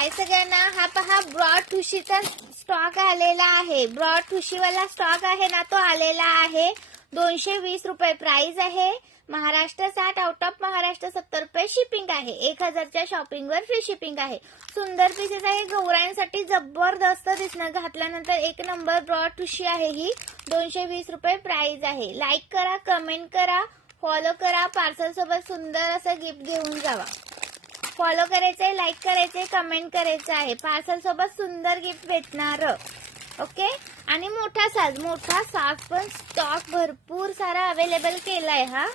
हाय सगळ्यांना, हा पहा ब्रॉड ठुशीचा स्टॉक आलेला आहे. ब्रॉड ठुशीवाला स्टॉक आहे ना, तो आलेला आहे. 220 रुपये प्राइस आहे. महाराष्ट्र 60, आउट ऑफ महाराष्ट्र 70 रुपये शिपिंग आहे. 1000च्या शॉपिंगवर फ्री शिपिंग आहे. सुंदर पीसेस आहे. गौरांसाठी जबरदस्त दिसणं, घातल्यानंतर एक नंबर ब्रॉड ठुशी आहे ही. 220 रुपये प्राइस आहे. लाईक करा, कमेंट करा, फॉलो करा. पार्सल सोबत सुंदर असं गिफ्ट घेऊन जावा. फॉलो करायचंय, लाईक करायचंय, कमेंट करायचं आहे. पार्सल सोबत सुंदर गिफ्ट भेटणार. ओके. आणि मोठा साज पण स्टॉक भरपूर सारा अवेलेबल केलाय. हा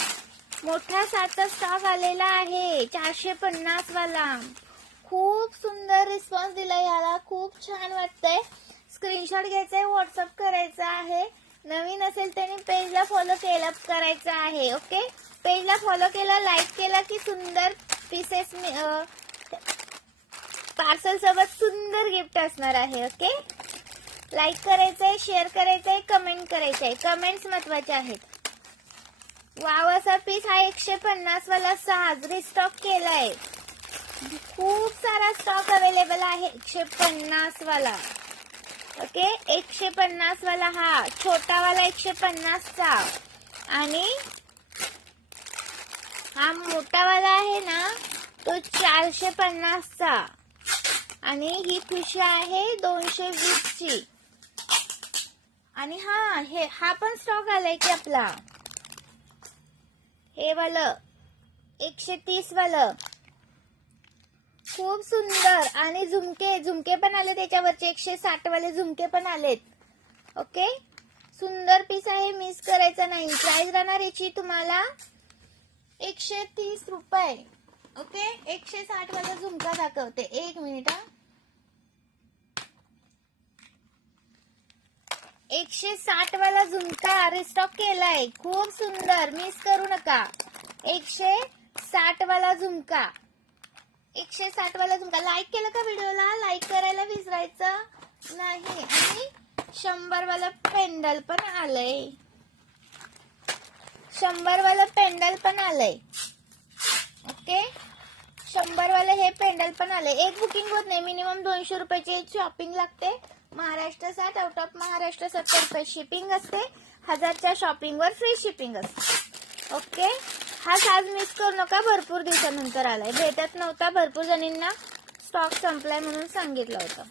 मोठा साजचा स्टॉक आलेला आहे. 450 वाला. खूप सुंदर रिस्पॉन्स दिलाय याला. खूप छान वाटतंय. स्क्रीनशॉट घ्यायचाय, व्हॉट्सअप करायचा आहे. नवीन असेल त्यांनी पेजला फॉलो केलं करायचं आहे. ओके. पेजला फॉलो केला, लाईक केला की सुंदर पीसेस पार्सल सोबत सुंदर गिफ्ट असणार आहे. ओके. लाईक करायचंय, शेअर करायचंय, कमेंट करायचंय. कमेंट्स महत्वाचे आहेत. वाव असा पीस हा 150 वाला साज रिस्टॉक केलाय. खूप सारा स्टॉक अवेलेबल आहे. 150 वाला. ओके. 150 वाला हा छोटा वाला 150 चा आणि हा मोठा वाला आहे ना, तो 450 चा आणि ही ठुशी आहे 220 ची. आणि हा पण स्टॉक आलाय की आपला, हे वालं 130 वालं. खूप सुंदर. आणि झुमके पण आले त्याच्यावरचे. 160 वाले झुमके पण आलेत. ओके. सुंदर पीस आहे, मिस करायचा नाही. प्राइस राहणार याची तुम्हाला 130 रुपये. ओके. 160 वाला झुमका दाखवते. एक मिनिट. 160 वाला झुमका रिस्टॉक केलाय. खूप सुंदर, मिस करू नका. 160 वाला झुमका. 160 वाला झुमका. लाईक केलं का व्हिडिओला? लाईक करायला विसरायचं नाही. आणि 100 वाला पेंडल पण आलंय. 100 वाला पेंडल पण आलंय. ओके. 100 वाला हे पेंडल पण आलंय. एक बुकिंग होत नाही. मिनिमम 200 रुपयाची शॉपिंग लागते. महाराष्ट्र 60, आउट ऑफ महाराष्ट्र 70 रुपये शिपिंग असते. 1000च्या शॉपिंगवर फ्री शिपिंग असते. ओके. हा साज मिस करू नका. भरपूर दिवसानंतर आलाय. भेटत नव्हता. भरपूर जणींना स्टॉक संपलाय म्हणून सांगितलं होतं.